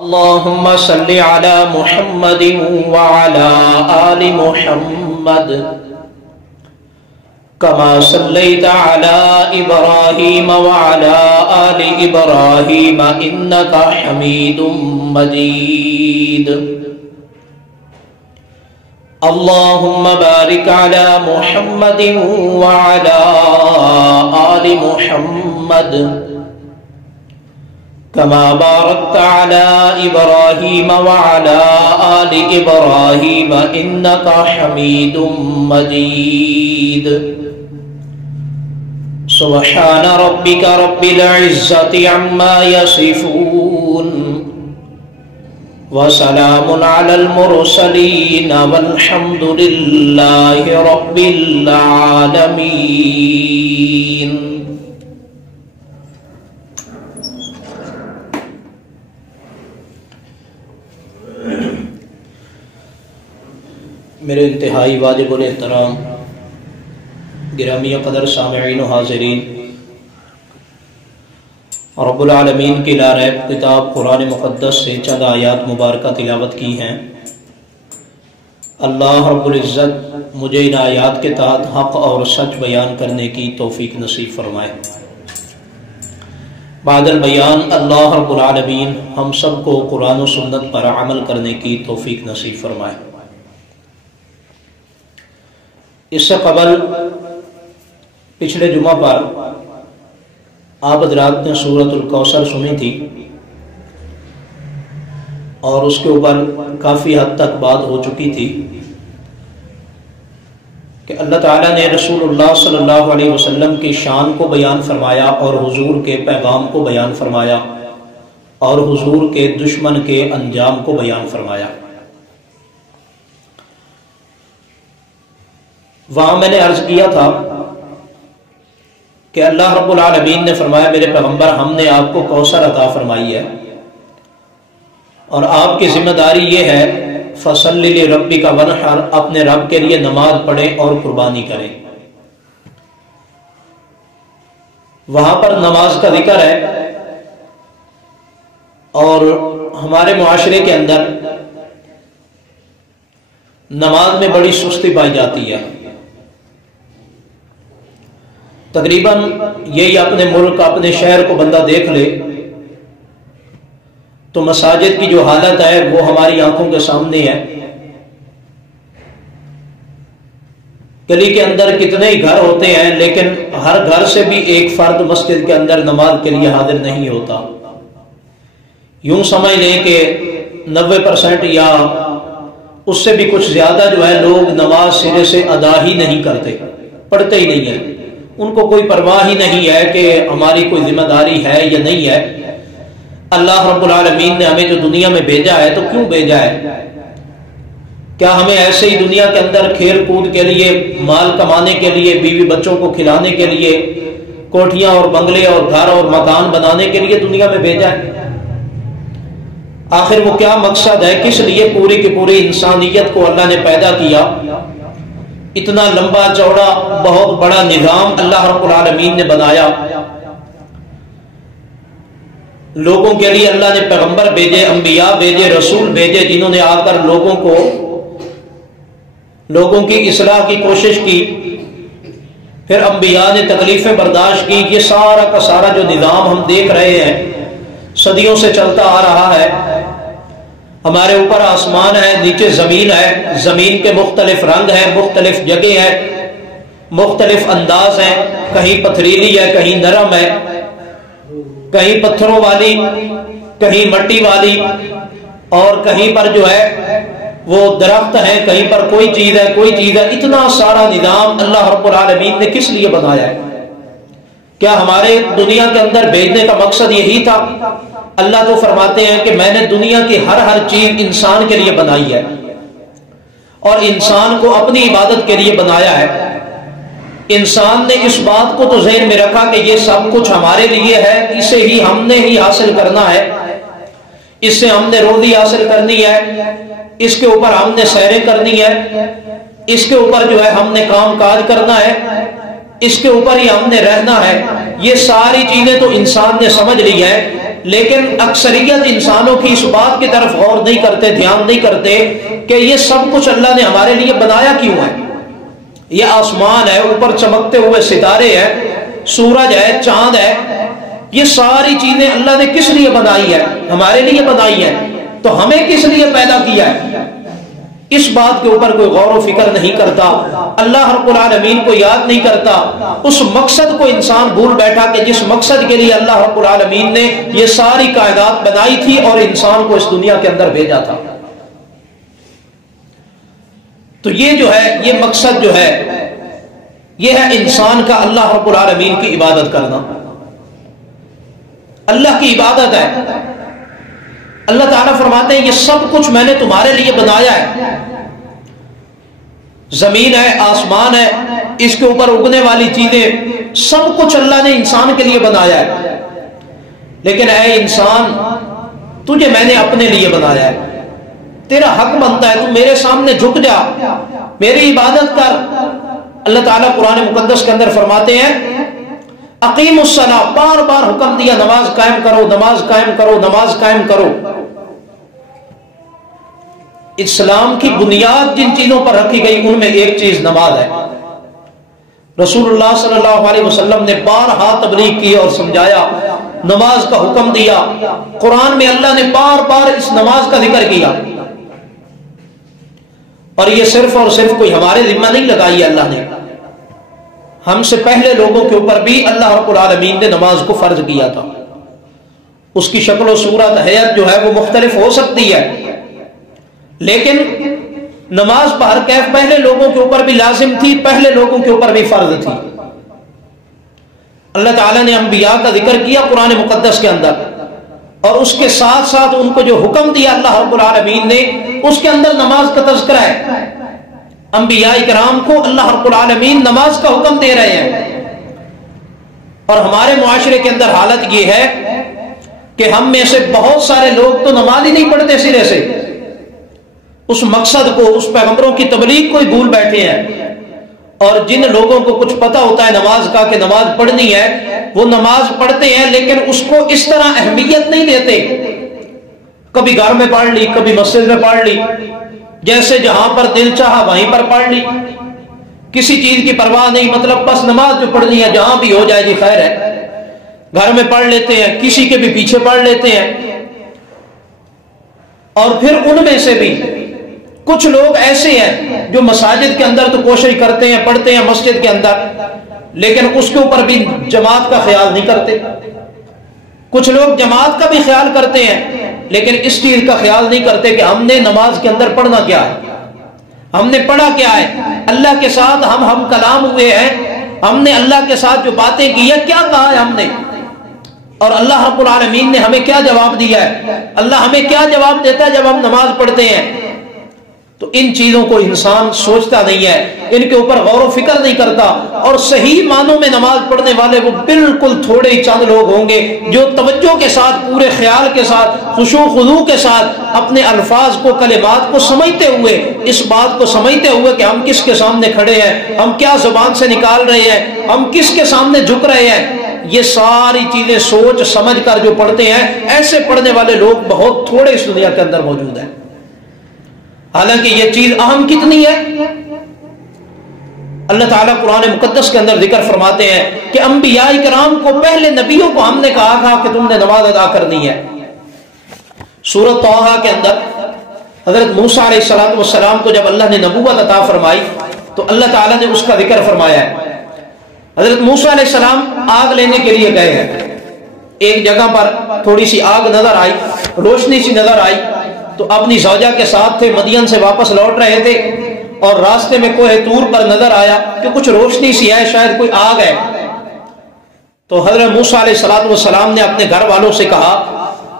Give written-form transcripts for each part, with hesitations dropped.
اللهم صل على محمد وعلى آل محمد كما صليت على إبراهيم وعلى آل إبراهيم إنك حميد مجيد. اللهم بارك على محمد وعلى آل محمد كما باركت على إبراهيم وعلى آل إبراهيم إنك حميد مجيد. سبحان ربك رب العزة عما يصفون وسلام على المرسلين والحمد لله رب العالمين. میرے انتہائی واجب الاحترام گرامی قدر سامعین و حاضرین، رب العالمین کی لاریب کتاب قرآن مقدس سے چند آیات مبارکہ تلاوت کی ہیں۔ اللہ رب العزت مجھے ان آیات کے تحت حق اور سچ بیان کرنے کی توفیق نصیب فرمائے۔ بعد البیان اللہ رب العالمین ہم سب کو قرآن و سنت پر عمل کرنے کی توفیق نصیب فرمائے۔ اس سے قبل پچھلے جمعہ پر آپ حضرات نے سورۃ الکوثر سنی تھی اور اس کے اوپر کافی حد تک بات ہو چکی تھی کہ اللہ تعالیٰ نے رسول اللہ صلی اللہ علیہ وسلم کی شان کو بیان فرمایا اور حضور کے پیغام کو بیان فرمایا اور حضور کے دشمن کے انجام کو بیان فرمایا۔ وہاں میں نے عرض کیا تھا کہ اللہ رب العالمین نے فرمایا میرے پیغمبر ہم نے آپ کو کوثر عطا فرمائی ہے اور آپ کی ذمہ داری یہ ہے فَصَلِّ لِرَبِّكَ وَانْحَرْ، اپنے رب کے لیے نماز پڑھیں اور قربانی کریں۔ وہاں پر نماز کا ذکر ہے اور ہمارے معاشرے کے اندر نماز میں بڑی سستی پائی جاتی ہے۔ تقریباً یہی اپنے ملک اپنے شہر کو بندہ دیکھ لے تو مساجد کی جو حالت ہے وہ ہماری آنکھوں کے سامنے ہے۔ گلی کے اندر کتنے ہی گھر ہوتے ہیں لیکن ہر گھر سے بھی ایک فرد مسجد کے اندر نماز کے لیے حاضر نہیں ہوتا۔ یوں سمجھ لیں کہ 90% یا اس سے بھی کچھ زیادہ جو ہے لوگ نماز سرے سے ادا ہی نہیں کرتے، پڑھتے ہی نہیں ہیں۔ ان کو کوئی پرواہ ہی نہیں ہے کہ ہماری کوئی ذمہ داری ہے یا نہیں ہے۔ اللہ رب العالمین نے ہمیں جو دنیا میں بھیجا ہے تو کیوں بھیجا ہے؟ کیا ہمیں ایسے ہی دنیا کے اندر کھیل کود کے لیے، مال کمانے کے لیے، بیوی بچوں کو کھلانے کے لیے، کوٹھیاں اور بنگلے اور گھر اور مکان بنانے کے لیے دنیا میں بھیجا ہے؟ آخر وہ کیا مقصد ہے؟ کس لیے پوری کی پوری انسانیت کو اللہ نے پیدا کیا؟ اتنا لمبا چوڑا بہت بڑا نظام اللہ رب العالمین نے بنایا۔ لوگوں کے لیے اللہ نے پیغمبر بھیجے، انبیاء بھیجے، رسول بھیجے جنہوں نے آ کر لوگوں کی اصلاح کی کوشش کی۔ پھر انبیاء نے تکلیفیں برداشت کی۔ یہ سارا کا سارا جو نظام ہم دیکھ رہے ہیں صدیوں سے چلتا آ رہا ہے۔ ہمارے اوپر آسمان ہے، نیچے زمین ہے، زمین کے مختلف رنگ ہیں، مختلف جگہ ہیں، مختلف انداز ہیں، کہیں پتھریلی ہے، کہیں نرم ہے، کہیں پتھروں والی، کہیں مٹی والی، اور کہیں پر جو ہے وہ درخت ہے، کہیں پر کوئی چیز ہے، کوئی چیز ہے۔ اتنا سارا نظام اللہ رب العالمین نے کس لیے بنایا ہے؟ کیا ہمارے دنیا کے اندر بھیجنے کا مقصد یہی تھا؟ اللہ تو فرماتے ہیں کہ میں نے دنیا کی ہر چیز انسان کے لیے بنائی ہے اور انسان کو اپنی عبادت کے لیے بنایا ہے۔ انسان نے اس بات کو تو ذہن میں رکھا کہ یہ سب کچھ ہمارے لیے ہے، اسے ہی ہم نے ہی حاصل کرنا ہے، اس سے ہم نے روزی حاصل کرنی ہے، اس کے اوپر ہم نے سیریں کرنی ہے، اس کے اوپر جو ہے ہم نے کام کاج کرنا ہے، اس کے اوپر ہی ہم نے رہنا ہے۔ یہ ساری چیزیں تو انسان نے سمجھ لی ہیں، لیکن اکثریت انسانوں کی اس بات کی طرف غور نہیں کرتے، دھیان نہیں کرتے کہ یہ سب کچھ اللہ نے ہمارے لیے بنایا کیوں ہے۔ یہ آسمان ہے، اوپر چمکتے ہوئے ستارے ہیں، سورج ہے، چاند ہے، یہ ساری چیزیں اللہ نے کس لیے بنائی ہے؟ ہمارے لیے بنائی ہے۔ تو ہمیں کس لیے پیدا کیا ہے؟ اس بات کے اوپر کوئی غور و فکر نہیں کرتا، اللہ رب العالمین کو یاد نہیں کرتا، اس مقصد کو انسان بھول بیٹھا کہ جس مقصد کے لیے اللہ رب العالمین نے یہ ساری کائنات بنائی تھی اور انسان کو اس دنیا کے اندر بھیجا تھا۔ تو یہ جو ہے، یہ مقصد جو ہے، یہ ہے انسان کا اللہ رب العالمین کی عبادت کرنا۔ اللہ کی عبادت ہے۔ اللہ تعالیٰ فرماتے ہیں یہ سب کچھ میں نے تمہارے لیے بنایا ہے۔ زمین ہے، آسمان ہے، اس کے اوپر اگنے والی چیزیں، سب کچھ اللہ نے انسان کے لیے بنایا ہے۔ لیکن اے انسان، تجھے میں نے اپنے لیے بنایا ہے، تیرا حق بنتا ہے تو میرے سامنے جھک جا، میری عبادت کر۔ اللہ تعالیٰ قرآن مقدس کے اندر فرماتے ہیں اقیم الصلاۃ، بار بار حکم دیا نماز قائم کرو، نماز قائم کرو، نماز قائم کرو۔ اسلام کی بنیاد جن چیزوں پر رکھی گئی ان میں ایک چیز نماز ہے۔ رسول اللہ صلی اللہ علیہ وسلم نے بارہا تبلیغ کی اور سمجھایا، نماز کا حکم دیا۔ قرآن میں اللہ نے بار بار اس نماز کا ذکر کیا، اور یہ صرف اور صرف کوئی ہمارے ذمہ نہیں لگائی اللہ نے، ہم سے پہلے لوگوں کے اوپر بھی اللہ رب العالمین نے نماز کو فرض کیا تھا۔ اس کی شکل و صورت حیت جو ہے وہ مختلف ہو سکتی ہے، لیکن نماز پر کیف پہلے لوگوں کے اوپر بھی لازم تھی، پہلے لوگوں کے اوپر بھی فرض تھی۔ اللہ تعالیٰ نے انبیاء کا ذکر کیا قرآن مقدس کے اندر، اور اس کے ساتھ ساتھ ان کو جو حکم دیا اللہ رب العالمین نے، اس کے اندر نماز کا تذکرہ ہے۔ انبیاء کرام کو اللہ رب العالمین نماز کا حکم دے رہے ہیں، اور ہمارے معاشرے کے اندر حالت یہ ہے کہ ہم میں سے بہت سارے لوگ تو نماز ہی نہیں پڑھتے سرے سے، اس مقصد کو، اس پیغمبروں کی تبلیغ کو ہی بھول بیٹھے ہیں۔ اور جن لوگوں کو کچھ پتہ ہوتا ہے نماز کا کہ نماز پڑھنی ہے، وہ نماز پڑھتے ہیں لیکن اس کو اس طرح اہمیت نہیں دیتے، کبھی گھر میں پڑھ لی، کبھی مسجد میں پڑھ لی، جیسے جہاں پر دل چاہا وہیں پر پڑھ لی، کسی چیز کی پرواہ نہیں، مطلب بس نماز جو پڑھنی ہے جہاں بھی ہو جائے جی خیر ہے، گھر میں پڑھ لیتے ہیں، کسی کے بھی پیچھے پڑھ لیتے ہیں۔ اور پھر ان میں سے بھی کچھ لوگ ایسے ہیں جو مساجد کے اندر تو کوشش کرتے ہیں، پڑھتے ہیں مسجد کے اندر، لیکن اس کے اوپر بھی جماعت کا خیال نہیں کرتے۔ کچھ لوگ جماعت کا بھی خیال کرتے ہیں لیکن اس چیز کا خیال نہیں کرتے کہ ہم نے نماز کے اندر پڑھنا کیا ہے، ہم نے پڑھا کیا ہے، اللہ کے ساتھ ہم کلام ہوئے ہیں، ہم نے اللہ کے ساتھ جو باتیں کی ہے کیا کہا ہے ہم نے، اور اللہ رب العالمین نے ہمیں کیا جواب دیا ہے، اللہ ہمیں کیا جواب دیتا ہے جب ہم نماز پڑھتے ہیں۔ تو ان چیزوں کو انسان سوچتا نہیں ہے، ان کے اوپر غور و فکر نہیں کرتا، اور صحیح معنوں میں نماز پڑھنے والے وہ بالکل تھوڑے چند لوگ ہوں گے جو توجہ کے ساتھ، پورے خیال کے ساتھ، خشوع و خضوع کے ساتھ اپنے الفاظ کو، کلمات کو سمجھتے ہوئے، اس بات کو سمجھتے ہوئے کہ ہم کس کے سامنے کھڑے ہیں، ہم کیا زبان سے نکال رہے ہیں، ہم کس کے سامنے جھک رہے ہیں، یہ ساری چیزیں سوچ سمجھ کر جو پڑھتے ہیں، ایسے پڑھنے والے لوگ بہت تھوڑے اس دنیا کے اندر موجود ہیں۔ حالانکہ یہ چیز اہم کتنی ہے۔ اللہ تعالیٰ قرآن مقدس کے اندر ذکر فرماتے ہیں کہ انبیاء کرام کو، پہلے نبیوں کو ہم نے کہا تھا کہ تم نے نماز ادا کرنی ہے۔ سورۃ طٰہٰ کے اندر حضرت موسیٰ علیہ السلام کو جب اللہ نے نبوت عطا فرمائی تو اللہ تعالیٰ نے اس کا ذکر فرمایا ہے۔ حضرت موسیٰ علیہ السلام آگ لینے کے لیے گئے ہیں، ایک جگہ پر تھوڑی سی آگ نظر آئی، روشنی سی نظر آئی، تو اپنی زوجہ کے ساتھ تھے، مدین سے واپس لوٹ رہے تھے، اور راستے میں کوہ طور پر نظر آیا کہ کچھ روشنی سی ہے، شاید کوئی آگ ہے۔ تو حضرت موسیٰ علیہ السلام نے اپنے گھر والوں سے کہا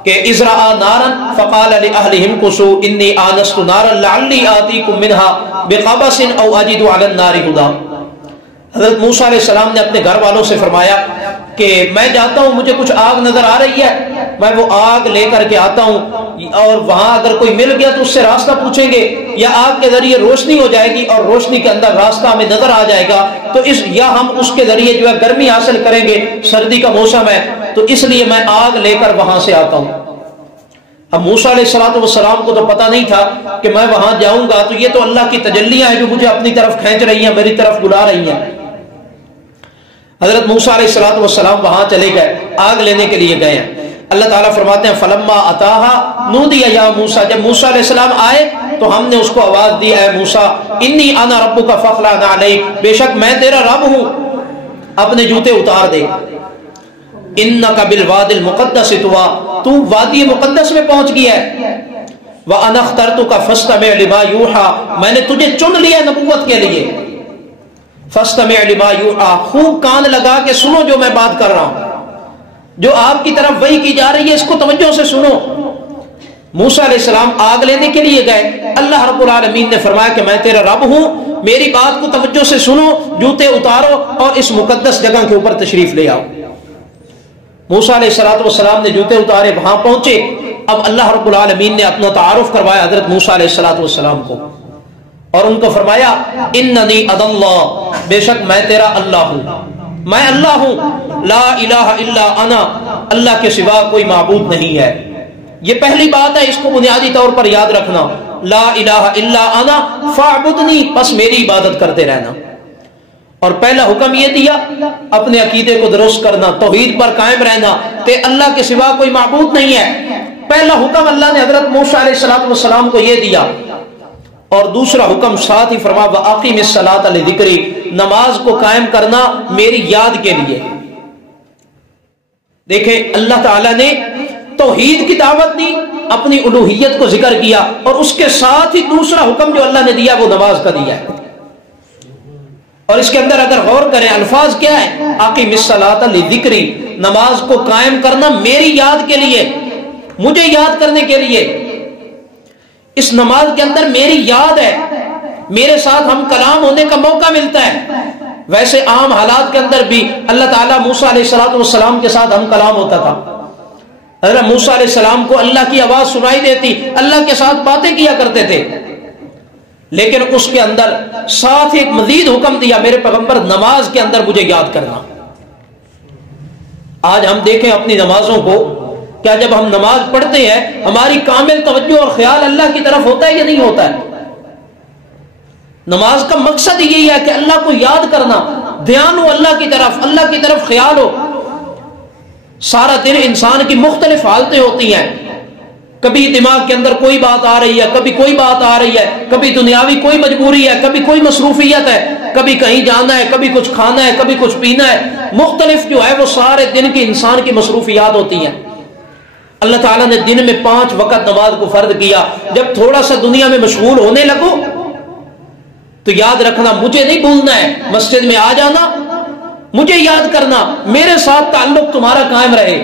کہ اذرا نارا فقال لأهلهم كثوا انی آنست نارا لعلی آتیکم منها بقبس او اجد علی النار هدی۔ حضرت موسیٰ علیہ السلام نے اپنے گھر والوں سے فرمایا کہ میں جاتا ہوں، مجھے کچھ آگ نظر آ رہی ہے، میں وہ آگ لے کر کے آتا ہوں، اور وہاں اگر کوئی مل گیا تو اس سے راستہ پوچھیں گے، یا آگ کے ذریعے روشنی ہو جائے گی اور روشنی کے اندر راستہ ہمیں نظر آ جائے گا، تو یا ہم اس کے ذریعے جو ہے گرمی حاصل کریں گے، سردی کا موسم ہے، تو اس لیے میں آگ لے کر وہاں سے آتا ہوں۔ اب موسیٰ علیہ السلام کو تو پتہ نہیں تھا کہ میں وہاں جاؤں گا، تو یہ تو اللہ کی تجلیاں ہیں جو مجھے اپنی طرف کھینچ رہی ہیں، میری طرف بلا رہی ہیں۔ حضرت موسیٰ علیہ السلام وہاں چلے گئے، آگ لینے کے لیے گئے ہیں۔ اللہ تعالیٰ فرماتے ہیں فلما اتاہا نودی یا موسیٰ، جب موسیٰ علیہ السلام آئے تو ہم نے اس کو آواز دی، اے موسیٰ انی انا ربک فاخلع نعلیک، بے شک میں تیرا رب ہوں، اپنے جوتے اتار دے۔ انک بالوادی المقدس طویٰ، تو وادی مقدس میں پہنچ گیا ہے۔ وانا اخترتک فاستمع لما یوحیٰ، میں نے تجھے چن لیا نبوت کے لیے۔ فاستمع لما یوحیٰ، خوب کان لگا کے سنو جو میں بات کر رہا ہوں، جو آپ کی طرف وحی کی جا رہی ہے اس کو توجہ سے سنو۔ موسیٰ علیہ السلام آگ لینے کے لیے گئے، اللہ رب العالمین نے فرمایا کہ میں تیرا رب ہوں، میری بات کو توجہ سے سنو، جوتے اتارو اور اس مقدس جگہ کے اوپر تشریف لے آؤ۔ موسیٰ علیہ السلام نے جوتے اتارے، وہاں پہنچے۔ اب اللہ رب العالمین نے اپنا تعارف کروایا حضرت موسیٰ علیہ السلام کو، اور ان کو فرمایا اننی انا اللہ، بے شک میں تیرا اللہ ہوں، میں اللہ ہوں، لا الہ الا انا، اللہ کے سوا کوئی معبود نہیں ہے۔ یہ پہلی بات ہے، اس کو بنیادی طور پر یاد رکھنا، لا الہ الا انا فاعبدنی، بس میری عبادت کرتے رہنا۔ اور پہلا حکم یہ دیا اپنے عقیدے کو درست کرنا، توحید پر قائم رہنا کہ اللہ کے سوا کوئی معبود نہیں ہے۔ پہلا حکم اللہ نے حضرت موسیٰ علیہ السلام کو یہ دیا، اور دوسرا حکم ساتھ ہی فرما وَأَقِمِ الصَّلَاةَ لِذِكْرِي، نماز کو قائم کرنا میری یاد کے لیے۔ دیکھیں اللہ تعالیٰ نے توحید کی دعوت دی، اپنی الوہیت کو ذکر کیا، اور اس کے ساتھ ہی دوسرا حکم جو اللہ نے دیا وہ نماز کا دیا ہے۔ اور اس کے اندر اگر غور کریں الفاظ کیا ہے، اقیم الصلاۃ لذکری، نماز کو قائم کرنا میری یاد کے لیے، مجھے یاد کرنے کے لیے۔ اس نماز کے اندر میری یاد ہے، میرے ساتھ ہم کلام ہونے کا موقع ملتا ہے۔ ویسے عام حالات کے اندر بھی اللہ تعالیٰ موسیٰ علیہ السلام کے ساتھ ہم کلام ہوتا تھا۔ حضرت موسیٰ علیہ السلام کو اللہ کی آواز سنائی دیتی، اللہ کے ساتھ باتیں کیا کرتے تھے، لیکن اس کے اندر ساتھ ایک مزید حکم دیا، میرے پیغمبر نماز کے اندر مجھے یاد کرنا۔ آج ہم دیکھیں اپنی نمازوں کو، کیا جب ہم نماز پڑھتے ہیں ہماری کامل توجہ اور خیال اللہ کی طرف ہوتا ہے یا نہیں ہوتا ہے؟ نماز کا مقصد یہی ہے کہ اللہ کو یاد کرنا، دھیان ہو اللہ کی طرف خیال ہو۔ سارا دن انسان کی مختلف حالتیں ہوتی ہیں، کبھی دماغ کے اندر کوئی بات آ رہی ہے، کبھی کوئی بات آ رہی ہے، کبھی دنیاوی کوئی مجبوری ہے، کبھی کوئی مصروفیت ہے، کبھی کہیں جانا ہے، کبھی کچھ کھانا ہے، کبھی کچھ پینا ہے، مختلف جو ہے وہ سارے دن کی انسان کی مصروفیات ہوتی ہیں۔ اللہ تعالیٰ نے دن میں 5 وقت نماز کو فرض کیا۔ جب تھوڑا سا دنیا میں مشغول ہونے لگو تو یاد رکھنا، مجھے نہیں بھولنا ہے، مسجد میں آ جانا، مجھے یاد کرنا، میرے ساتھ تعلق تمہارا قائم رہے۔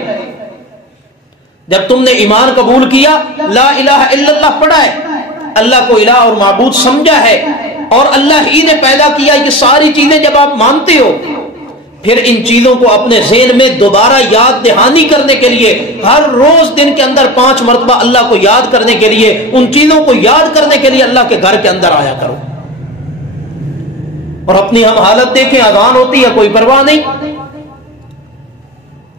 جب تم نے ایمان قبول کیا، لا الہ الا اللہ پڑھا ہے، اللہ کو الہ اور معبود سمجھا ہے، اور اللہ ہی نے پیدا کیا، یہ ساری چیزیں جب آپ مانتے ہو، پھر ان چیزوں کو اپنے ذہن میں دوبارہ یاد دہانی کرنے کے لیے ہر روز دن کے اندر 5 مرتبہ اللہ کو یاد کرنے کے لیے، ان چیزوں کو یاد کرنے کے لیے اللہ کے گھر کے اندر آیا کرو۔ اور اپنی ہم حالت دیکھیں، اذان ہوتی ہے کوئی پرواہ نہیں۔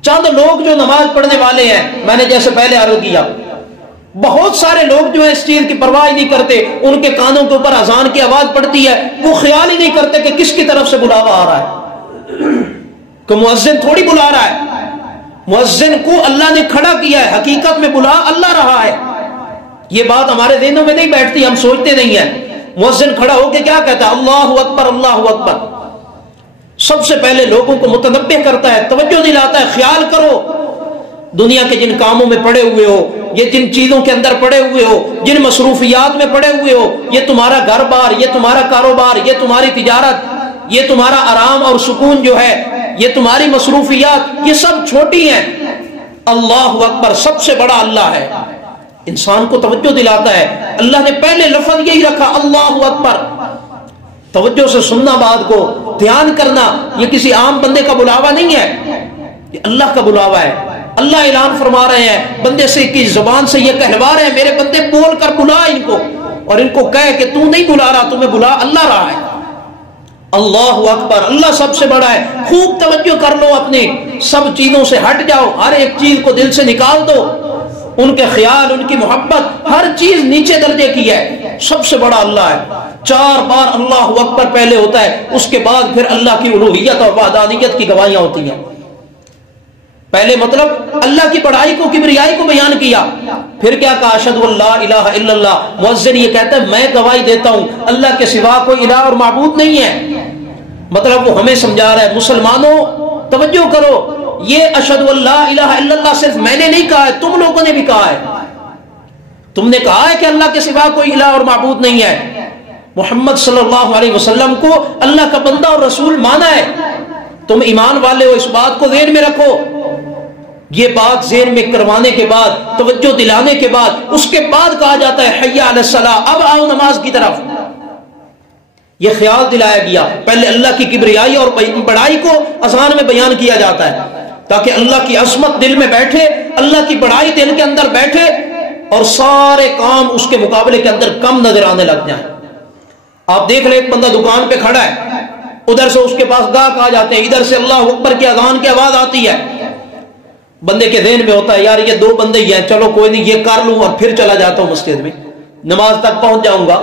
چند لوگ جو نماز پڑھنے والے ہیں، میں نے جیسے پہلے عرض کیا، بہت سارے لوگ جو ہیں اس چیز کی پرواہ ہی نہیں کرتے، ان کے کانوں کے اوپر اذان کی آواز پڑتی ہے، وہ خیال ہی نہیں کرتے کہ کس کی طرف سے بلاوا آ رہا ہے، کہ مؤذن تھوڑی بلا رہا ہے، مؤذن کو اللہ نے کھڑا کیا ہے، حقیقت میں بلا اللہ رہا ہے۔ یہ بات ہمارے ذہنوں میں نہیں بیٹھتی، ہم سوچتے نہیں ہیں۔ مؤذن کھڑا ہو کے کیا کہتا ہے؟ اللہ اکبر، اللہ اکبر۔ سب سے پہلے لوگوں کو متنبہ کرتا ہے، توجہ دلاتا ہے، خیال کرو، دنیا کے جن کاموں میں پڑے ہوئے ہو، یہ جن چیزوں کے اندر پڑے ہوئے ہو، جن مصروفیات میں پڑے ہوئے ہو، یہ تمہارا گھر بار، یہ تمہارا کاروبار، یہ تمہاری تجارت، یہ تمہارا آرام اور سکون جو ہے، یہ تمہاری مصروفیات، یہ سب چھوٹی ہیں، اللہ اکبر سب سے بڑا اللہ ہے۔ انسان کو توجہ دلاتا ہے۔ اللہ نے پہلے لفظ یہی رکھا، اللہ اکبر، توجہ سے سننا بات کو، دھیان کرنا۔ یہ کسی عام بندے کا بلاوا نہیں ہے، یہ اللہ کا بلاوا ہے۔ اللہ اعلان فرما رہے ہیں، بندے سے کی زبان سے یہ کہلوا رہے ہیں، میرے بندے بول کر بلا ان کو، اور ان کو کہے کہ تو نہیں بلا رہا، تمہیں بلا اللہ رہا ہے۔ اللہ اکبر، اللہ سب سے بڑا ہے. خوب توجہ کر لو، اپنے سب چیزوں سے ہٹ جاؤ، ہر ایک چیز کو دل سے نکال دو. ان کے خیال، ان کی محبت، ہر چیز نیچے درجے کی ہے. سب سے بڑا اللہ ہے. 4 بار اللہ اکبر پہلے ہوتا ہے، اس کے بعد پھر اللہ کی الوہیت اور وحدانیت کی گواہیاں ہوتی ہیں. پہلے مطلب اللہ کی بڑائی کو، کبریائی کو بیان کیا، پھر کیا کہا؟ اشہد ان لا الہ الا اللہ. مؤذن یہ کہتا ہے میں گواہی دیتا ہوں اللہ کے سوا کوئی الہ اور معبود نہیں ہے. مطلب وہ ہمیں سمجھا رہا ہے مسلمانوں توجہ کرو، یہ اشہد ان لا الہ الا اللہ صرف میں نے نہیں کہا ہے، تم لوگوں نے بھی کہا ہے. تم نے کہا ہے کہ اللہ کے سوا کوئی الہ اور معبود نہیں ہے. محمد صلی اللہ علیہ وسلم کو اللہ کا بندہ اور رسول مانا ہے. تم ایمان والے ہو، اس بات کو ذہن میں رکھو. یہ بات ذہن میں کروانے کے بعد، توجہ دلانے کے بعد، اس کے بعد کہا جاتا ہے حی علی الصلاۃ، اب آؤ نماز کی طرف. یہ خیال دلایا گیا. پہلے اللہ کی کبریائی اور بڑائی کو اذان میں بیان کیا جاتا ہے تاکہ اللہ کی عظمت دل میں بیٹھے، اللہ کی بڑائی دل کے اندر بیٹھے اور سارے کام اس کے مقابلے کے اندر کم نظر آنے لگ جائیں. آپ دیکھ لیں ایک بندہ دکان پہ کھڑا ہے، ادھر سے اس کے پاس گاہک آ جاتے ہیں، ادھر سے اللہ اکبر کی اذان کی آواز آتی ہے. بندے کے ذہن میں ہوتا ہے یار یہ 2 بندے ہی ہیں، چلو کوئی نہیں یہ کر لوں اور پھر چلا جاتا ہوں مسجد میں، نماز تک پہنچ جاؤں گا.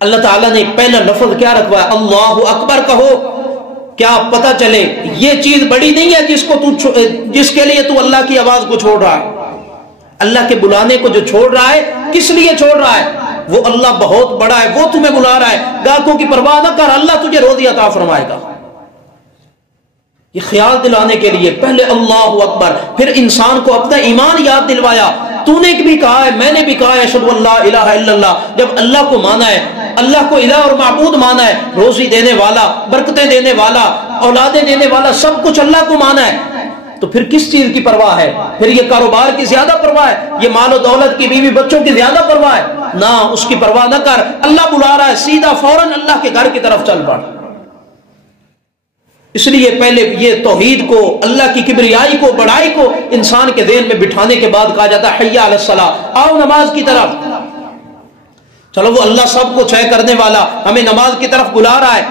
اللہ تعالیٰ نے پہلا لفظ کیا رکھوا ہے؟ اللہ اکبر کہو. کیا پتہ چلے یہ چیز بڑی نہیں ہے جس کے لیے تو اللہ کی آواز کو چھوڑ رہا ہے. اللہ کے بلانے کو جو چھوڑ رہا ہے، کس لیے چھوڑ رہا ہے؟ وہ اللہ بہت بڑا ہے، وہ تمہیں بلا رہا ہے. گاہکوں کی پرواہ نہ کر، اللہ تجھے روزی عطا فرمائے گا. یہ خیال دلانے کے لیے پہلے اللہ اکبر، پھر انسان کو اپنا ایمان یاد دلوایا. تو نے بھی کہا ہے، میں نے بھی کہا ہے اشہد ان لا الہ الا اللہ. جب اللہ کو مانا ہے، اللہ کو الہ اور معبود مانا ہے، روزی دینے والا، برکتیں دینے والا، اولادیں دینے والا، سب کچھ اللہ کو مانا ہے، تو پھر کس چیز کی پرواہ ہے؟ پھر یہ کاروبار کی زیادہ پرواہ ہے؟ یہ مال و دولت کی، بیوی بچوں کی زیادہ پرواہ ہے؟ نہ، اس کی پرواہ نہ کر. اللہ بلا رہا ہے، سیدھا فوراً اللہ کے گھر کی طرف چل پڑ. اس لیے پہلے یہ توحید کو، اللہ کی کبریائی کو، بڑائی کو انسان کے ذہن میں بٹھانے کے بعد کہا جاتا ہے حی علی الصلاۃ، آؤ نماز کی طرف. چلو وہ اللہ سب کو چھے کرنے والا ہمیں نماز کی طرف بلا رہا ہے.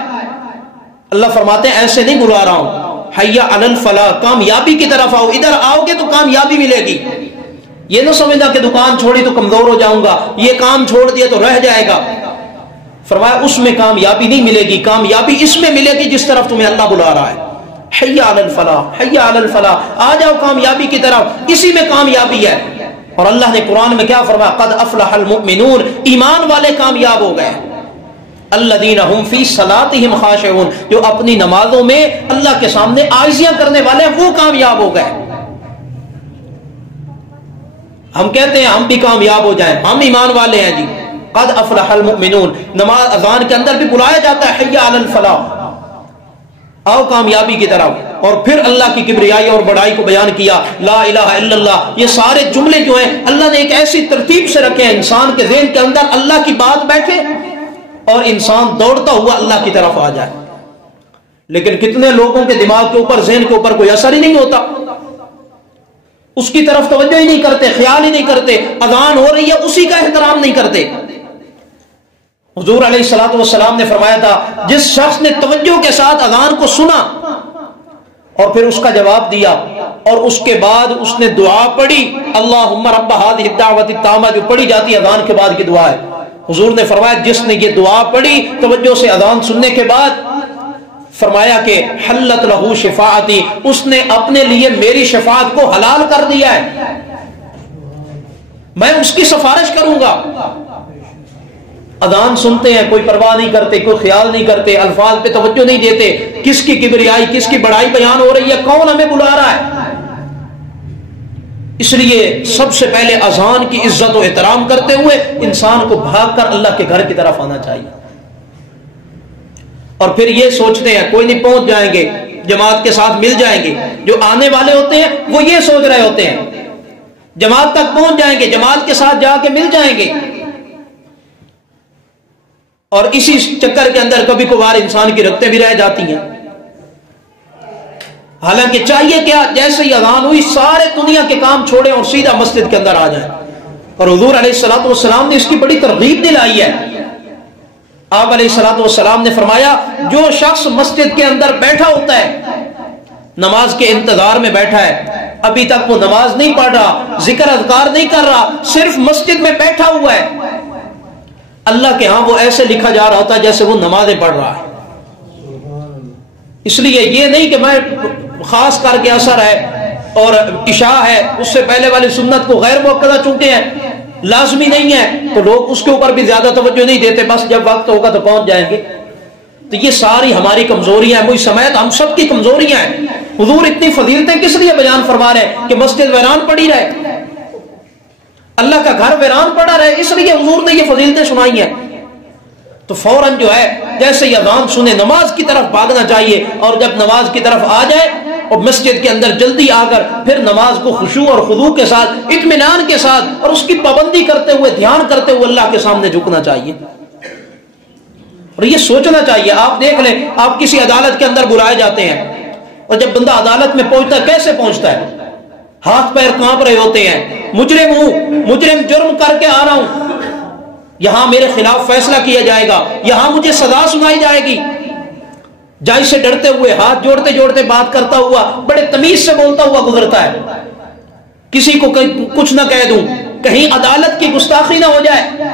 اللہ فرماتے ہیں ایسے نہیں بلا رہا ہوں، حی علی الفلاح، کامیابی کی طرف آؤ. ادھر آؤ گے تو کامیابی ملے گی. یہ نہ سمجھنا کہ دکان چھوڑی تو کمزور ہو جاؤں گا، یہ کام چھوڑ دیا تو رہ جائے گا. فرمایا اس میں کامیابی نہیں ملے گی، کامیابی اس میں ملے گی جس طرف تمہیں اللہ بلا رہا ہے. حی علی الفلاح، حی علی الفلاح، آ جاؤ کامیابی کی طرف، اسی میں کامیابی ہے. اور اللہ نے قرآن میں کیا فرمایا؟ قد افلح المؤمنون، ایمان والے کامیاب ہو گئے. الذین هم فی صلاتهم خاشعون، جو اپنی نمازوں میں اللہ کے سامنے عاجزیاں کرنے والے ہیں، وہ کامیاب ہو گئے. ہم کہتے ہیں ہم بھی کامیاب ہو جائیں، ہم ایمان والے ہیں جی. قد افلح المؤمنون، نماز اذان کے اندر بھی بلایا جاتا ہے حی علی الفلاح، آؤ کامیابی کی طرف. اور پھر اللہ کی کبریائی اور بڑائی کو بیان کیا، لا الہ الا اللہ. یہ سارے جملے جو ہیں اللہ نے ایک ایسی ترتیب سے رکھے ہیں انسان کے ذہن کے اندر اللہ کی بات بیٹھے اور انسان دوڑتا ہوا اللہ کی طرف آ جائے. لیکن کتنے لوگوں کے دماغ کے اوپر، ذہن کے اوپر کوئی اثر ہی نہیں ہوتا، اس کی طرف توجہ ہی نہیں کرتے، خیال ہی نہیں کرتے. اذان ہو رہی ہے اسی کا احترام نہیں کرتے. حضور علیہ الصلوۃ والسلام نے فرمایا تھا جس شخص نے توجہ کے ساتھ اذان کو سنا اور پھر اس کا جواب دیا اور اس کے بعد اس نے دعا پڑھی، اللہم رب ہذہ الدعوۃ التامہ، جو پڑھی جاتی ہے اذان کے بعد کی دعا ہے. حضور نے فرمایا جس نے یہ دعا پڑھی توجہ سے اذان سننے کے بعد، فرمایا کہ حلت لہ شفاعتی، اس نے اپنے لیے میری شفاعت کو حلال کر دیا ہے، میں اس کی سفارش کروں گا. اذان سنتے ہیں، کوئی پرواہ نہیں کرتے، کوئی خیال نہیں کرتے، الفاظ پہ توجہ نہیں دیتے، کس کی کبریائی، کس کی بڑائی بیان ہو رہی ہے، کون ہمیں بلا رہا ہے. اس لیے سب سے پہلے اذان کی عزت و احترام کرتے ہوئے انسان کو بھاگ کر اللہ کے گھر کی طرف آنا چاہیے. اور پھر یہ سوچتے ہیں کوئی نہیں پہنچ جائیں گے، جماعت کے ساتھ مل جائیں گے. جو آنے والے ہوتے ہیں وہ یہ سوچ رہے ہوتے ہیں جماعت تک پہنچ جائیں گے، جماعت کے ساتھ جا کے مل جائیں گے. اور اسی چکر کے اندر کبھی کبھار انسان کی رکھتے بھی رہ جاتی ہیں. حالانکہ چاہیے کیا، جیسے ہی اذان ہوئی سارے دنیا کے کام چھوڑیں اور سیدھا مسجد کے اندر آ جائیں. اور حضور علیہ الصلوۃ والسلام نے اس کی بڑی ترغیب دلائی ہے آپ علیہ الصلوۃ والسلام نے فرمایا جو شخص مسجد کے اندر بیٹھا ہوتا ہے، نماز کے انتظار میں بیٹھا ہے، ابھی تک وہ نماز نہیں پڑھ رہا، ذکر اذکار نہیں کر رہا، صرف مسجد میں بیٹھا ہوا ہے، اللہ کے ہاں وہ ایسے لکھا جا رہا ہوتا ہے جیسے وہ نمازیں پڑھ رہا ہے۔ اس لیے یہ نہیں کہ میں خاص کر کے اثر ہے اور عشاء ہے اس سے پہلے والی سنت کو غیر موقع چونکے ہیں، لازمی نہیں ہے تو لوگ اس کے اوپر بھی زیادہ توجہ نہیں دیتے، بس جب وقت ہوگا تو پہنچ جائیں گے۔ تو یہ ساری ہماری کمزوریاں ہیں، مجھ سمیت ہم سب کی کمزوریاں ہیں۔ حضور اتنی فضیلتیں کس لیے بیان فرما رہے ہیں کہ مسجد ویران پڑی رہے، اللہ کا گھر ویران پڑا رہے، اس لیے حضور نے یہ فضیلتیں سنائی ہیں۔ تو فوراً جو ہے جیسے ہی اذان سنے نماز کی طرف بھاگنا چاہیے، اور جب نماز کی طرف آ جائے اور مسجد کے اندر جلدی آ کر پھر نماز کو خشوع اور خضوع کے ساتھ، اطمینان کے ساتھ اور اس کی پابندی کرتے ہوئے، دھیان کرتے ہوئے اللہ کے سامنے جھکنا چاہیے، اور یہ سوچنا چاہیے۔ آپ دیکھ لیں، آپ کسی عدالت کے اندر بلائے جاتے ہیں، اور جب بندہ عدالت میں پہنچتا ہے کیسے پہنچتا ہے؟ ہاتھ پیر کانپ رہے ہوتے ہیں، مجرم ہوں، مجرم جرم کر کے آ رہا ہوں، یہاں میرے خلاف فیصلہ کیا جائے گا، یہاں مجھے سزا سنائی جائے گی، جج سے ڈرتے ہوئے، ہاتھ جوڑتے جوڑتے بات کرتا ہوا، بڑے تمیز سے بولتا ہوا گزرتا ہے، کسی کو کچھ نہ کہہ دوں، کہیں عدالت کی گستاخی نہ ہو جائے،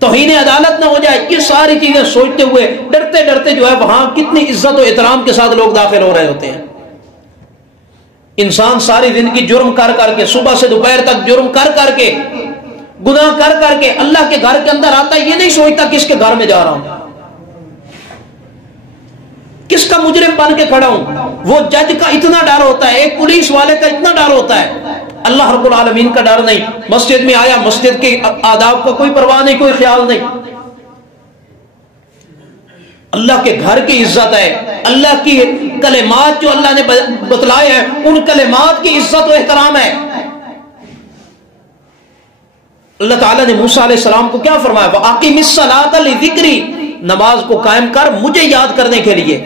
توہین عدالت نہ ہو جائے، یہ ساری چیزیں سوچتے ہوئے ڈرتے ڈرتے جو ہے وہاں کتنی عزت و احترام کے ساتھ لوگ داخل ہو رہے ہوتے ہیں۔ انسان ساری زندگی جرم کر کر کے، صبح سے دوپہر تک جرم کر کر کے، گناہ کر کر کے اللہ کے گھر کے اندر آتا ہے، یہ نہیں سوچتا کس کے گھر میں جا رہا ہوں، کس کا مجرم بن کے کھڑا ہوں۔ وہ جج کا اتنا ڈر ہوتا ہے، ایک پولیس والے کا اتنا ڈر ہوتا ہے، اللہ رب العالمین کا ڈر نہیں۔ مسجد میں آیا، مسجد کے آداب کا کوئی پرواہ نہیں، کوئی خیال نہیں، اللہ کے گھر کی عزت ہے، اللہ کی کلمات جو اللہ نے بتلائے ہیں ان کلمات کی عزت و احترام ہے۔ اللہ تعالیٰ نے موسیٰ علیہ السلام کو کیا فرمایا؟ وَأَقِمِ الصَّلَاةَ لِذِكْرِي، نماز کو قائم کر مجھے یاد کرنے کے لیے۔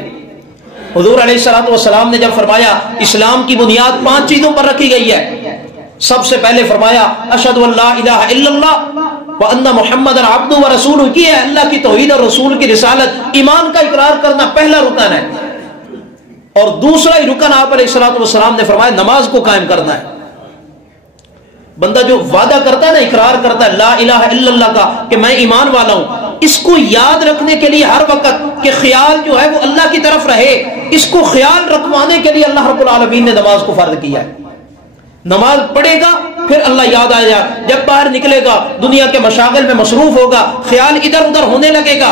حضور علیہ الصلوۃ والسلام نے جب فرمایا اسلام کی بنیاد 5 چیزوں پر رکھی گئی ہے، سب سے پہلے فرمایا اشہد ان لا الہ الا اللہ وان محمد عبدہ ورسولہ، کی ہے اللہ کی توحید اور رسول کی رسالت، ایمان کا اقرار کرنا پہلا رکن ہے، اور دوسرا ہی رکن آپ علیہ الصلوۃ والسلام نے فرمایا نماز کو قائم کرنا ہے۔ بندہ جو وعدہ کرتا ہے نا، اقرار کرتا ہے لا الہ الا اللہ کا کہ میں ایمان والا ہوں، اس کو یاد رکھنے کے لیے ہر وقت کہ خیال جو ہے وہ اللہ کی طرف رہے، اس کو خیال رکھوانے کے لیے اللہ رب العالمین نے نماز کو فرض کیا ہے۔ نماز پڑھے گا پھر اللہ یاد آئے گا، جب باہر نکلے گا دنیا کے مشاغل میں مصروف ہوگا، خیال ادھر ادھر ہونے لگے گا،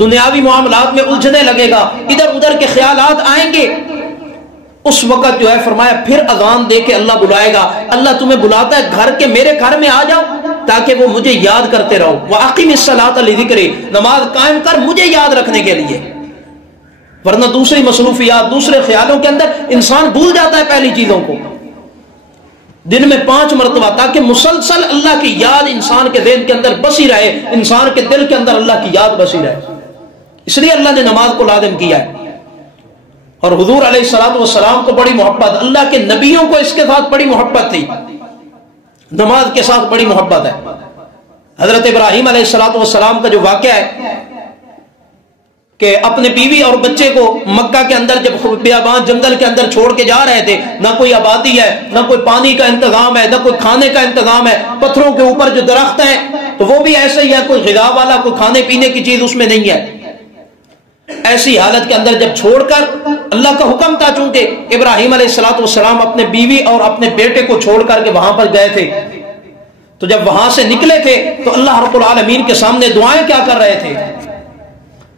دنیاوی معاملات میں الجھنے لگے گا، ادھر ادھر کے خیالات آئیں گے، اس وقت جو ہے فرمایا پھر اذان دے کے اللہ بلائے گا۔ اللہ تمہیں بلاتا ہے گھر کے، میرے گھر میں آ جاؤ تاکہ وہ مجھے یاد کرتے رہو۔ وَأَقِمِ الصَّلَاةَ لِذِكْرِي، نماز قائم کر مجھے یاد رکھنے کے لیے، ورنہ دوسری مصروفیات، دوسرے خیالوں کے اندر انسان بھول جاتا ہے پہلی چیزوں کو۔ دن میں 5 مرتبہ، تاکہ مسلسل اللہ کی یاد انسان کے ذہن کے اندر بسی رہے، انسان کے دل کے اندر اللہ کی یاد بسی رہے، اس لیے اللہ نے نماز کو لازم کیا ہے۔ اور حضور علیہ الصلوۃ والسلام کو بڑی محبت، اللہ کے نبیوں کو اس کے ساتھ بڑی محبت تھی، نماز کے ساتھ بڑی محبت ہے۔ حضرت ابراہیم علیہ الصلوۃ والسلام کا جو واقعہ ہے کہ اپنے بیوی اور بچے کو مکہ کے اندر جب بیابان جنگل کے اندر چھوڑ کے جا رہے تھے، نہ کوئی آبادی ہے، نہ کوئی پانی کا انتظام ہے، نہ کوئی کھانے کا انتظام ہے، پتھروں کے اوپر جو درخت ہیں تو وہ بھی ایسے ہی ہے، کوئی غذا والا، کوئی کھانے پینے کی چیز اس میں نہیں ہے۔ ایسی حالت کے اندر جب چھوڑ کر، اللہ کا حکم تھا چونکہ ابراہیم علیہ الصلوۃ والسلام اپنے بیوی اور اپنے بیٹے کو چھوڑ کر کے وہاں پر گئے تھے، تو جب وہاں سے نکلے تھے تو اللہ رب العالمین کے سامنے دعائیں کیا کر رہے تھے؟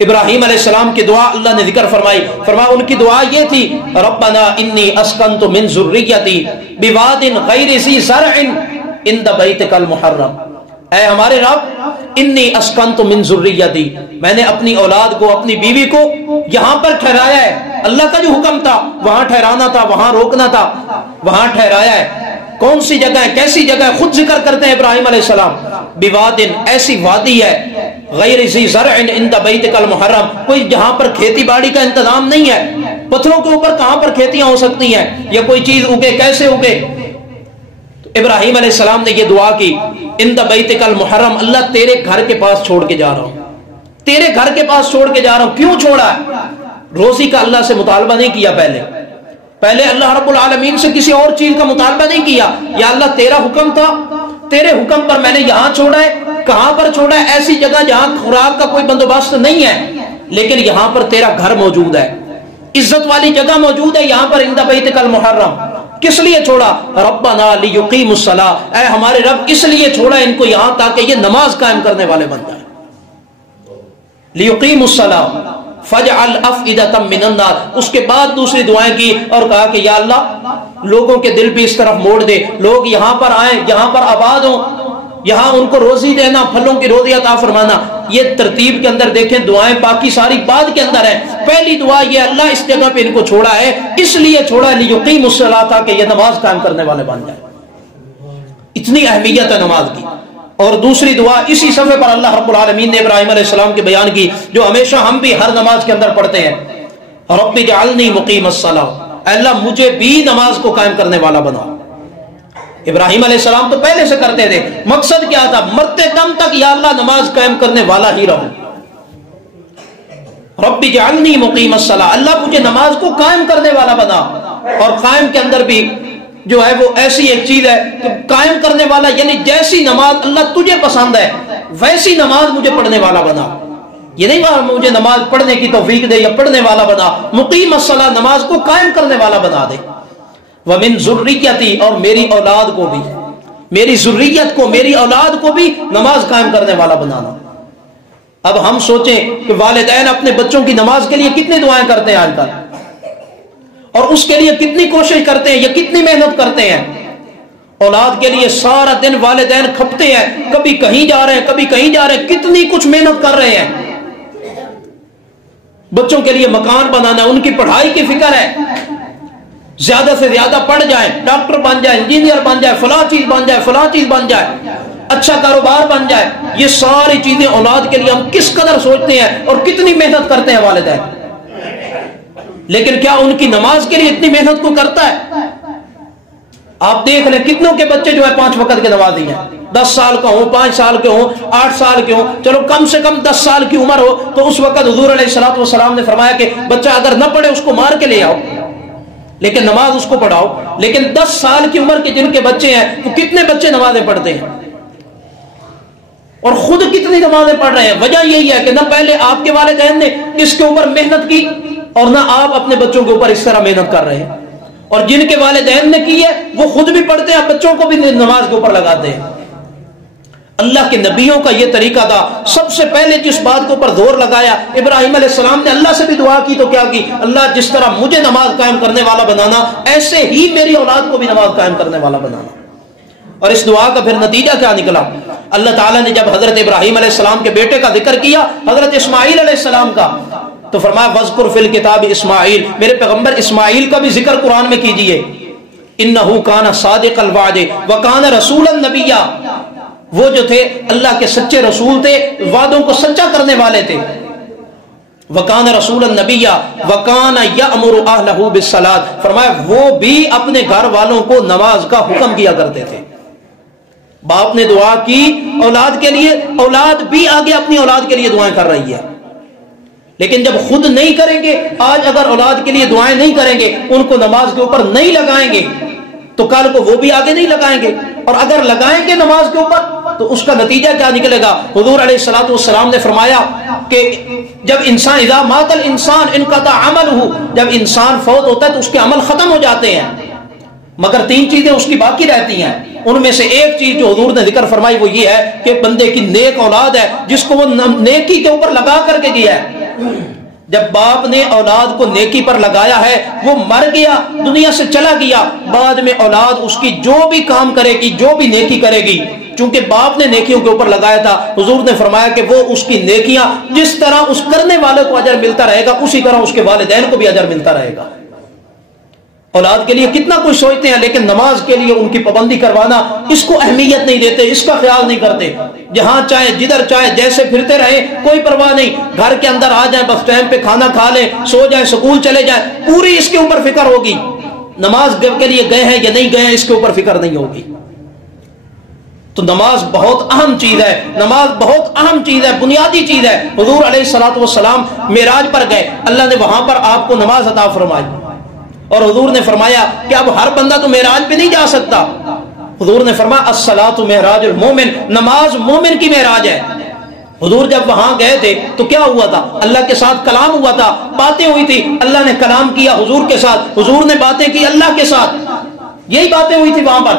ابراہیم علیہ السلام کی دعا اللہ نے ذکر فرمائی، فرمایا ان کی دعا یہ تھی ربنا انی اسکنت من ذریتی بواد غیر ذی زرع عند بیتک المحرم، اے ہمارے رب انی اسکنت من ذریتی، میں نے اپنی اولاد کو، اپنی بیوی کو یہاں پر ٹھہرایا ہے، اللہ کا جو حکم تھا وہاں ٹھہرانا تھا، وہاں روکنا تھا، وہاں ٹھہرایا ہے۔ کون سی جگہ ہے، کیسی جگہ ہے؟ خود ذکر کرتے ہیں ابراہیم علیہ السلام، بواد، ایسی وادی ہے، غیر ذی زرع عند بیتک المحرم، کوئی جہاں پر کھیتی باڑی کا انتظام نہیں ہے، پتھروں کے اوپر کہاں پر کھیتیاں ہو سکتی ہیں، یا کوئی چیز اگے، کیسے اگے؟ تو ابراہیم علیہ السلام نے یہ دعا کی عند بیتک المحرم، اللہ تیرے گھر کے پاس چھوڑ کے جا رہا ہوں، تیرے گھر کے پاس چھوڑ کے جا رہا ہوں. کیوں چھوڑا ہے؟ روزی کا اللہ سے مطالبہ نہیں کیا. پہلے اللہ رب العالمین سے کسی اور چیز کا مطالبہ نہیں کیا. یا اللہ تیرا حکم تھا، تیرے حکم پر میں نے یہاں چھوڑا ہے. کہاں پر چھوڑا ہے؟ ایسی جگہ جہاں خوراک کا کوئی بندوبست نہیں ہے، لیکن یہاں پر تیرا گھر موجود ہے، عزت والی جگہ موجود ہے یہاں پر، عند بیتک المحرم. کس لیے چھوڑا؟ ربنا لیقیموا الصلاۃ، اے ہمارے رب اس لیے چھوڑا ان کو یہاں تاکہ یہ نماز قائم کرنے والے بن جائیں. لیقیموا الصلاۃ فجعل افئدۃ من الناس. اس کے بعد دوسری دعائیں کی اور کہا کہ یا اللہ لوگوں کے دل بھی اس طرف موڑ دے، لوگ یہاں پر آئیں، یہاں پر آباد ہوں، یہاں ان کو روزی دینا، پھلوں کی روزی عطا فرمانا. یہ ترتیب کے اندر دیکھیں دعائیں باقی ساری بعد کے اندر ہیں. پہلی دعا یہ اللہ اس جگہ پہ ان کو چھوڑا ہے، اس لیے چھوڑا لیقیموا الصلاۃ کہ یہ نماز قائم کرنے والے بن جائیں. اتنی اہمیت ہے نماز کی. اور دوسری دعا اسی صفحے پر اللہ رب العالمین نے ابراہیم علیہ السلام کے بیان کی، جو ہمیشہ ہم بھی ہر نماز کے اندر پڑھتے ہیں. رب اجعلنی مقیم الصلاۃ، اے اللہ مجھے بھی نماز کو قائم کرنے والا بنا. ابراہیم علیہ السلام تو پہلے سے کرتے تھے. مقصد کیا تھا؟ مرتے دم تک یا اللہ نماز قائم کرنے والا ہی رہوں. رب اجعلنی مقیم الصلاۃ، اللہ مجھے نماز کو قائم کرنے والا بنا. اور قائم کے اندر بھی جو ہے وہ ایسی ایک چیز ہے کہ قائم کرنے والا، یعنی جیسی نماز اللہ تجھے پسند ہے ویسی نماز مجھے پڑھنے والا بنا. یہ نہیں کہا مجھے نماز پڑھنے کی توفیق دے یا پڑھنے والا بنا، مقیم الصلاۃ نماز کو قائم کرنے والا بنا دے. وَمِن ذُرِّيَّتِي، اور میری اولاد کو بھی، میری ذریت کو، میری اولاد کو بھی نماز قائم کرنے والا بنانا. اب ہم سوچیں کہ والدین اپنے بچوں کی نماز کے لیے کتنی دعائیں کرتے ہیں آج کل، اور اس کے لیے کتنی کوشش کرتے ہیں یا کتنی محنت کرتے ہیں. اولاد کے لیے سارا دن والدین کھپتے ہیں، کبھی کہیں جا رہے ہیں کبھی کہیں جا رہے ہیں، کتنی کچھ محنت کر رہے ہیں. بچوں کے لیے مکان بنانا، ان کی پڑھائی کی فکر ہے، زیادہ سے زیادہ پڑھ جائیں، ڈاکٹر بن جائیں، انجینئر بن جائے، فلاں چیز بن جائے، فلاں چیز بن جائے، اچھا کاروبار بن جائے. یہ ساری چیزیں اولاد کے لیے ہم کس قدر سوچتے ہیں اور کتنی محنت کرتے ہیں والدین. لیکن کیا ان کی نماز کے لیے اتنی محنت کو کرتا ہے؟ آپ دیکھ لیں کتنوں کے بچے جو ہے 5 وقت کے نمازی ہیں. 10 سال کا ہوں، 5 سال کے ہوں، 8 سال کے ہوں، چلو کم سے کم 10 سال کی عمر ہو تو اس وقت حضور علیہ الصلوۃ والسلام نے فرمایا کہ بچہ اگر نہ پڑھے اس کو مار کے لے آؤ، لیکن نماز اس کو پڑھاؤ. لیکن 10 سال کی عمر کے جن کے بچے ہیں وہ کتنے بچے نمازیں پڑھتے ہیں اور خود کتنی نمازیں پڑھ رہے ہیں. وجہ یہی ہے کہ نہ پہلے آپ کے والدین نے اس کے اوپر محنت کی اور نہ آپ اپنے بچوں کے اوپر اس طرح محنت کر رہے ہیں. اور جن کے والدین نے کی ہے وہ خود بھی پڑھتے ہیں، بچوں کو بھی نماز کے اوپر لگاتے ہیں. اللہ کے نبیوں کا یہ طریقہ تھا. سب سے پہلے جس بات کے اوپر زور لگایا، ابراہیم علیہ السلام نے اللہ سے بھی دعا کی تو کیا کی؟ اللہ جس طرح مجھے نماز قائم کرنے والا بنانا، ایسے ہی میری اولاد کو بھی نماز قائم کرنے والا بنانا. اور اس دعا کا پھر نتیجہ کیا نکلا؟ اللہ تعالیٰ نے جب حضرت ابراہیم علیہ السلام کے بیٹے کا ذکر کیا، حضرت اسماعیل علیہ السلام کا، تو فرمایا وَذْكُرْ فِي الْكِتَابِ اسماعیل، میرے پیغمبر اسماعیل کا بھی ذکر قرآن میں کیجئے. إِنَّهُ كَانَ صَادِقَ الْوَعْدِ وَكَانَ رَسُولًا نَبِيًّا، وہ جو تھے اللہ کے سچے رسول تھے، وعدوں کو سچا کرنے والے تھے. وَكَانَ رَسُولًا نَبِيًّا وَكَانَ يَأْمُرُ أَهْلَهُ بِالصَّلَاةِ، فرمایا وہ بھی اپنے گھر والوں کو نماز کا حکم کیا کرتے تھے. باپ نے دعا کی اولاد کے لیے، اولاد بھی آگے اپنی اولاد کے لیے دعائیں کر رہی ہے. لیکن جب خود نہیں کریں گے، آج اگر اولاد کے لیے دعائیں نہیں کریں گے، ان کو نماز کے اوپر نہیں لگائیں گے تو کل کو وہ بھی آگے نہیں لگائیں گے. اور اگر لگائیں گے نماز کے اوپر تو اس کا نتیجہ کیا نکلے گا؟ حضور علیہ الصلوۃ والسلام نے فرمایا کہ جب انسان اذا مات الانسان انقطع عملہ، جب انسان فوت ہوتا ہے تو اس کے عمل ختم ہو جاتے ہیں، مگر 3 چیزیں اس کی باقی رہتی ہیں. ان میں سے ایک چیز جو حضور نے ذکر فرمائی وہ یہ ہے کہ بندے کی نیک اولاد ہے جس کو وہ نیکی کے اوپر لگا کر کے گیا ہے. جب باپ نے اولاد کو نیکی پر لگایا ہے، وہ مر گیا، دنیا سے چلا گیا، بعد میں اولاد اس کی جو بھی کام کرے گی، جو بھی نیکی کرے گی، چونکہ باپ نے نیکیوں کے اوپر لگایا تھا، حضور نے فرمایا کہ وہ اس کی نیکیاں جس طرح اس کرنے والے کو اجر ملتا رہے گا، اسی طرح اس کے والدین کو بھی اجر ملتا رہے گا. اولاد کے لیے کتنا کچھ سوچتے ہیں، لیکن نماز کے لیے ان کی پابندی کروانا، اس کو اہمیت نہیں دیتے، اس کا خیال نہیں کرتے. جہاں چاہے جدھر چاہے جیسے پھرتے رہیں، کوئی پرواہ نہیں. گھر کے اندر آ جائیں، بس ٹائم پہ کھانا کھا لیں، سو جائیں، سکول چلے جائیں، پوری اس کے اوپر فکر ہوگی. نماز کے لیے گئے ہیں یا نہیں گئے ہیں اس کے اوپر فکر نہیں ہوگی. تو نماز بہت اہم چیز ہے، نماز بہت اہم چیز ہے، بنیادی چیز ہے۔ حضور علیہ الصلوۃ والسلام معراج پر گئے، اللہ نے وہاں پر آپ کو نماز عطا فرمائی، اور حضور نے فرمایا کہ اب ہر بندہ تو معراج پہ نہیں جا سکتا۔ حضور نے فرمایا الصلاۃ معراج المومن، نماز مومن کی معراج ہے۔ حضور جب وہاں گئے تھے تو کیا ہوا تھا؟ اللہ کے ساتھ کلام ہوا تھا، باتیں ہوئی تھی، اللہ نے کلام کیا حضور کے ساتھ، حضور نے باتیں کی اللہ کے ساتھ، یہی باتیں ہوئی تھی وہاں پر۔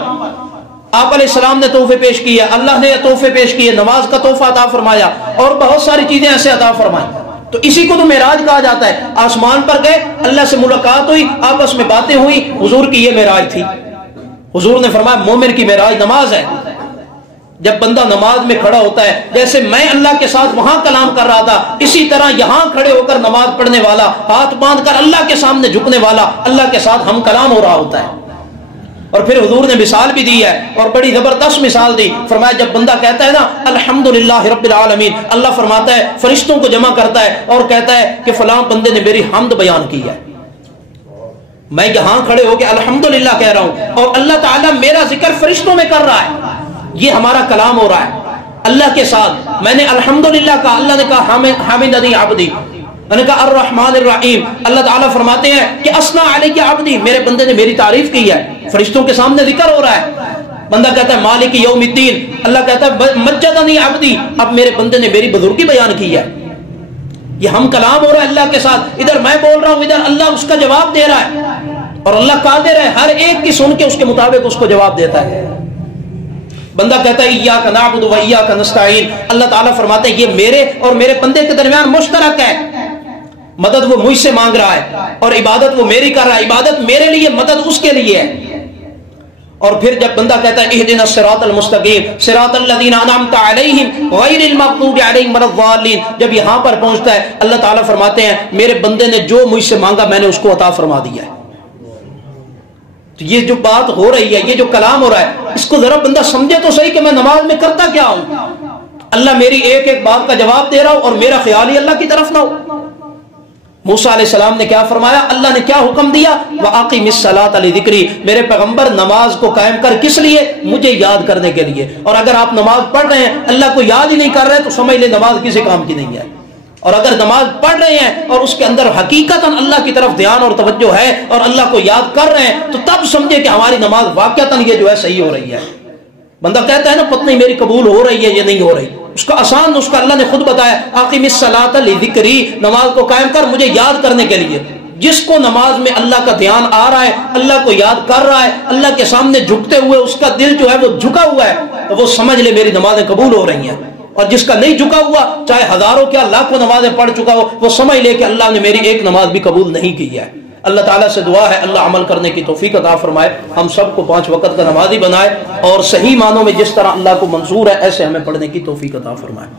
آپ علیہ السلام نے تحفے پیش کیے، اللہ نے تحفے پیش کیے، نماز کا تحفہ عطا فرمایا، اور بہت ساری چیزیں ایسے عطا فرمائیں۔ تو اسی کو تو معراج کہا جاتا ہے۔ آسمان پر گئے، اللہ سے ملاقات ہوئی، آپس میں باتیں ہوئی، حضور کی یہ معراج تھی۔ حضور نے فرمایا مومن کی معراج نماز ہے۔ جب بندہ نماز میں کھڑا ہوتا ہے، جیسے میں اللہ کے ساتھ وہاں کلام کر رہا تھا، اسی طرح یہاں کھڑے ہو کر نماز پڑھنے والا، ہاتھ باندھ کر اللہ کے سامنے جھکنے والا، اللہ کے ساتھ ہم کلام ہو رہا ہوتا ہے۔ اور پھر حضور نے مثال بھی دی ہے، اور بڑی زبردست مثال دی۔ فرمایا جب بندہ کہتا ہے نا الحمدللہ رب العالمین، اللہ فرماتا ہے فرشتوں کو جمع کرتا ہے اور کہتا ہے کہ فلاں بندے نے میری حمد بیان کی ہے۔ میں یہاں کھڑے ہو کے الحمدللہ کہہ رہا ہوں، اور اللہ تعالیٰ میرا ذکر فرشتوں میں کر رہا ہے، یہ ہمارا کلام ہو رہا ہے اللہ کے ساتھ۔ میں نے الحمدللہ کہا، اللہ نے کہا حمدنی عبدی، میں نے کہا الرحمن الرحیم، اللہ تعالیٰ فرماتے ہیں کہ اثنا علیک عبدی، میرے بندے نے میری تعریف کی ہے، فرشتوں کے سامنے ذکر ہو رہا ہے۔ بندہ کہتا ہے مالک یوم الدین، اللہ کہتا ہے مجدنی عبدی، اب میرے بندے نے میری بزرگی بیان کی ہے۔ یہ ہم کلام ہو رہا ہے اللہ کے ساتھ، ادھر میں بول رہا ہوں، ادھر اللہ اس کا جواب دے رہا ہے، اور اللہ قادر ہے ہر ایک کی سن کے اس کے مطابق اس کو جواب دیتا ہے۔ بندہ کہتا ہے ایاک نعبد و ایاک نستعین، اللہ تعالیٰ فرماتے ہیں یہ میرے اور میرے بندے کے درمیان مشترک ہے، مدد وہ مجھ سے مانگ رہا ہے اور عبادت وہ میری کر رہا ہے، عبادت میرے لیے، مدد اس کے لیے ہے۔ اور پھر جب بندہ کہتا ہے اہدنا الصراط المستقیم صراط الذین انعمت علیہم غیر المغضوب علیہم ولا الضالین، جب یہاں پر پہنچتا ہے اللہ تعالیٰ فرماتے ہیں میرے بندے نے جو مجھ سے مانگا میں نے اس کو عطا فرما دیا ہے۔ تو یہ جو بات ہو رہی ہے، یہ جو کلام ہو رہا ہے، اس کو ذرا بندہ سمجھے تو صحیح کہ میں نماز میں کرتا کیا ہوں۔ اللہ میری ایک ایک بات کا جواب دے رہا ہوں اور میرا خیال ہی اللہ کی طرف نہ ہو۔ موسیٰ علیہ السلام نے کیا فرمایا؟ اللہ نے کیا حکم دیا؟ وَأَقِمِ الصَّلَاةَ لِذِكْرِي، میرے پیغمبر نماز کو قائم کر کس لیے؟ مجھے یاد کرنے کے لیے۔ اور اگر آپ نماز پڑھ رہے ہیں اللہ کو یاد ہی نہیں کر رہے تو سمجھ لیں نماز کسی کام کی نہیں ہے۔ اور اگر نماز پڑھ رہے ہیں اور اس کے اندر حقیقتاً اللہ کی طرف دھیان اور توجہ ہے اور اللہ کو یاد کر رہے ہیں تو تب سمجھے کہ ہماری نماز واقعتاً یہ جو ہے صحیح ہو رہی ہے۔ بندہ کہتا ہے نا پتہ نہیں میری قبول ہو رہی ہے یہ نہیں ہو رہی، اس کا آسان نسخہ اللہ نے خود بتایا، اقیم الصلاۃ لذکری، نماز کو قائم کر مجھے یاد کرنے کے لیے۔ جس کو نماز میں اللہ کا دھیان آ رہا ہے، اللہ کو یاد کر رہا ہے، اللہ کے سامنے جھکتے ہوئے اس کا دل جو ہے وہ جھکا ہوا ہے، تو وہ سمجھ لے میری نمازیں قبول ہو رہی ہیں۔ اور جس کا نہیں جھکا ہوا، چاہے ہزاروں کیا لاکھوں نمازیں پڑھ چکا ہو، وہ سمجھ لے کہ اللہ نے میری ایک نماز بھی قبول نہیں کی ہے۔ اللہ تعالیٰ سے دعا ہے اللہ عمل کرنے کی توفیق عطا فرمائے، ہم سب کو 5 وقت کا نمازی بنائے، اور صحیح معنوں میں جس طرح اللہ کو منظور ہے ایسے ہمیں پڑھنے کی توفیق عطا فرمائے۔